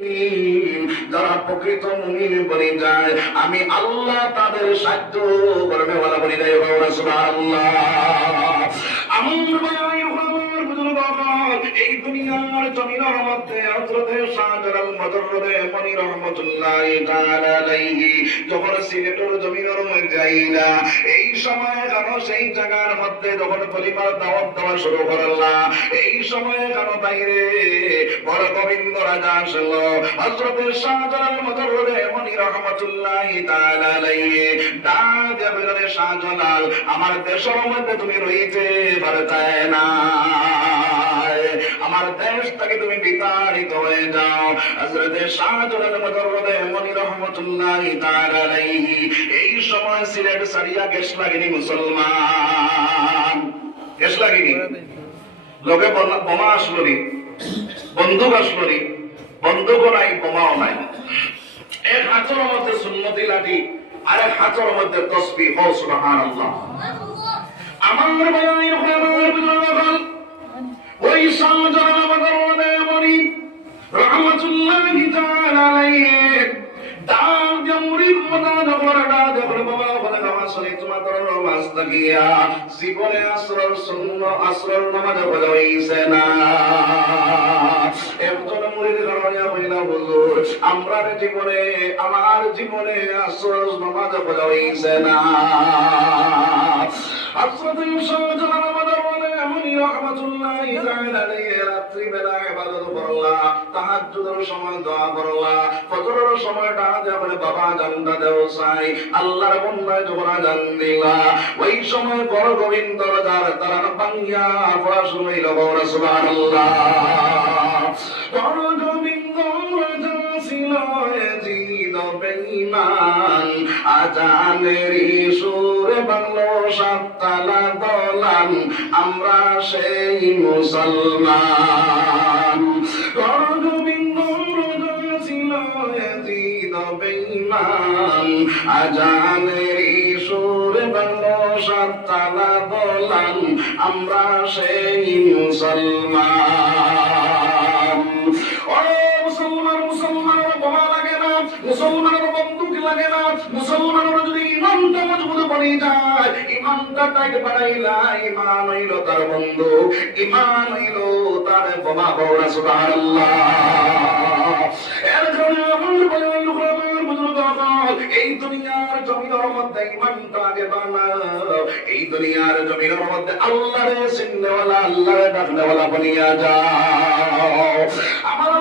যারা প্রকৃত মুমিন বনে যায় আমি আল্লাহ তাদের সাহায্য করবে বলা বলি দেয় সুবহানাল্লাহ। আমার ভাই আমার বুজুর্গ এই দুনিয়ার জমিনের মধ্যে হযরতে শাহজালাল মুজাররদে মনি রাহমাতুল্লাহি তাআলা আলাইহি যখন সিলেটের জমিনের মধ্যে যাইলা এই সময় কেন সেই জায়গার মধ্যে যখন পরিবার দাওয়াত দেওয়া শুরু করলা এই সময় কেন বাইরে বড় গোবিন্দ রাজা আসলো হযরতে শাহজালাল মুজাররদে মনি রাহমাতুল্লাহি তাআলা আলাইহি ডাক দিয়ে শাহজালাল আমার দেশের মধ্যে তুমি রইতে পারতে না, আমার দেশ থেকে তুমি বিতাড়িত হয়ে যাও। হযরতে শাহজালাল মুজাররদে মনি রাহমাতুল্লাহি তাআলা আলাইহি এই সময় সিলেট সারিয়া গেছ লাগেনি মুসলমান, গেছ লাগেনি লোকে বোমা আসলো নি, বন্দুক আসলো নি, বন্দুকও নাই বোমাও নাই, এক হাতের মধ্যে সুন্নতি লাঠি আর এক হাতের মধ্যে তাসবিহ। সুবহানাল্লাহ। আমার ভাই ওই শাহজালাল মুজাররদে মনি রাহমাতুল্লাহি তাআলা আলাইহি ডাক দিয়ে মুরিদ মনা দবরডা দবর বাবা বলে নামাজ পড়ি তোমার তোর নামাজ লাগিয়া জীবনে আসর সুন্নাহ আসর নামাজ পড়াইছে না। একজন মুরিদ গাওয়া হইলা হুজুর আমরার জীবনে আমার জীবনে আসর নামাজ পড়াইছে না। হযরত শাহজালাল মুজাররদে মনি রাহমাতুল্লাহি তাআলা আলাইহি রাত্রি বেলা ইবাদত করলা, তাহাজ্জুদের সময় দোয়া করলা, ফজরের সময় ডাক দিয়ে বলে বাবা জানটা দেও চাই আল্লাহর বন্দায় যখন আজান দিলা ওই সময় বড় গোবিন্দ রাজার তারা বাংলা পড়া শুনাইল বড় সুবহানাল্লাহ। বড় গোবিন্দ রাজা ছিল জিদ বেঈমান আজানেরই সুরে বাংলো সাততালা দলান আমরা সেই মুসলমান। বড় গোবিন্দ রাজা ছিল জিদ বেঈমান আজানেরই সুরে বাংলো সাততালা দলান আমরা সেই মুসলমান। ও মুসলমান, মুসলমানের বোমা লাগে না, মুসলমানের বন্দুক লাগে না, মুসলমানের যদি ইমানটা মজবুত বনে যায় ইমানটা টাইট বাড়াইলা ইমান হইল তার বন্দুক, ইমান হইল তার বোমা। বড় সুবহানাল্লাহ। এর জন্য আমার বলেন আমার বুজুর্গ এই দুনিয়ার জমিনের মধ্যে ইমানটা আগে বানাও, এই দুনিয়ার জমিনের মধ্যে আল্লাহরে চিননেওয়ালা আল্লাহরে ডাকনেওয়ালা বনিয়া যাও। আমার